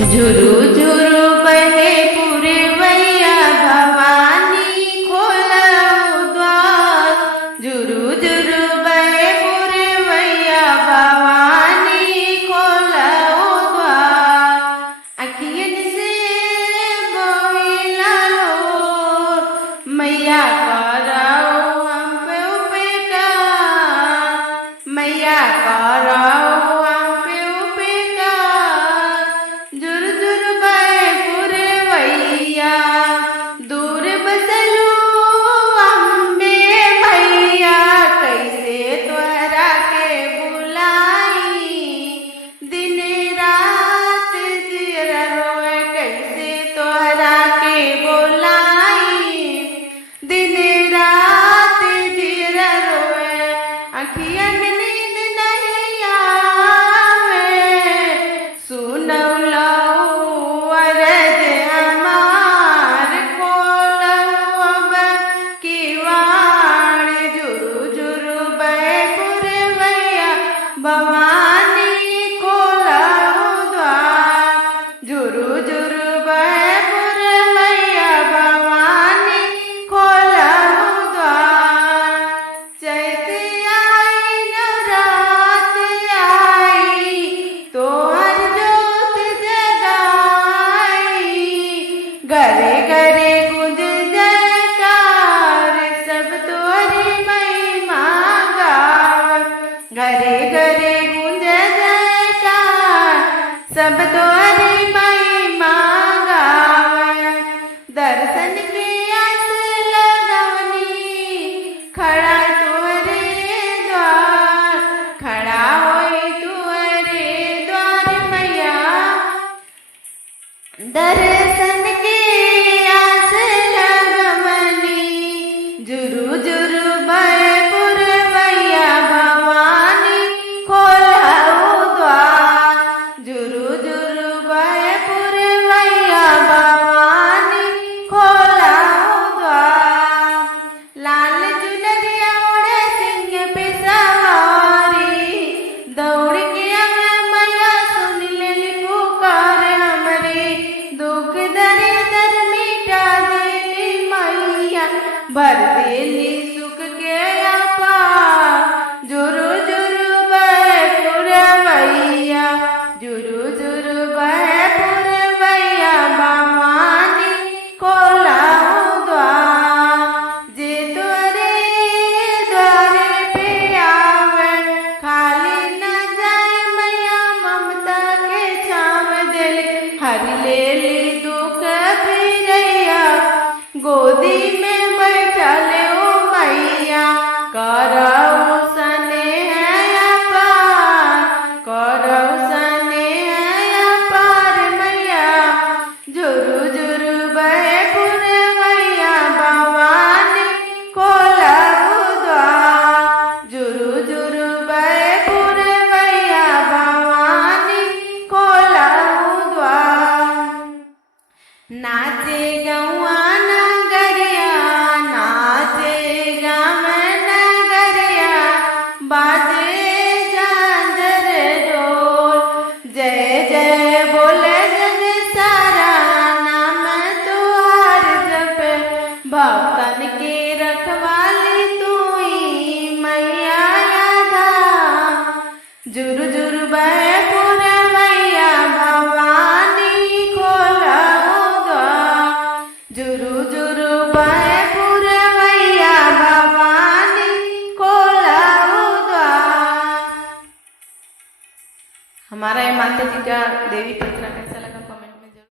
झुरु झुरु बहे पुरवैया भवानी खोलऊ द्वार। झुरु झुरु बहे पुरवैया भवानी खोलऊ द्वार। अखियन से बोहिला लोर मैया करऊ हम पे उपकार। मैया करऊ दूर बसलू अम्बे मैया कैसे तोहरा के बुलाई। दिन रात जियरा रोए कैसे तोहरा के बुलाई। दिन रात जियरा रोए अखियन नींद नहीं आवे। सुनौला भवानी खोलऊ द्वार। झुरु झुरु बहे पुरवैया भवानी खोलऊ द्वार। चैत आई नवरात आई तोहर जोत जगाई। घरे घरे गूंज जयकार सब तोहरी महिमा गावे। घरे घरे गूंज जयकार सब तोहरी महिमा गावे। दर्शन के आस लगवनी खड़ा तोहरे द्वार। खड़ा होई तोहरे द्वार मैया। दर्शन के आस लगवनी झुरु झुरु बहे पुरवैया भवानी खोलऊ द्वार। झुरु झुरु बहे पुरवैया भवानी खोलऊ द्वार। लाल चुनरिया ओढ़े सिंह पे सवारी। दौड़ के आवे मैया सुन लेली पुकार हमरी। दुख दरिदर मिटा देली मैया भर देली सुख के अपार। झुरु झुरु बहे पुरवैया। झुरु झुरु बहे पुरवैया भवानी खोलऊ द्वार। जे तोरे द्वार पे आवे खाली न जाए मैया ममता के छाव देली। हर लेली दुख फिरैया गोदी में बैठले ओ मैया। करऊ स्नेह अपार। करऊ स्नेह अपार मैया। झुरु झुरु बहे पुरवैया भवानी खोलऊ द्वार। झुरु झुरु बहे पुरवैया भवानी खोलऊ द्वार। नाचे गौआ नगरिया नाचे गाँव नगरिया बाजे झांझर ढोल। जय जय बोले जग सारा नाम तुहार जपे। भक्तन के रखवाली तूई मैया यादा। झुरु झुरु बहे पुरवैया भवानी खोलऊ द्वार। झुरु झुरु बहे पुरवैया भवानी खोलऊ द्वार। हमारा ये माता जी का देवी पचरा कैसा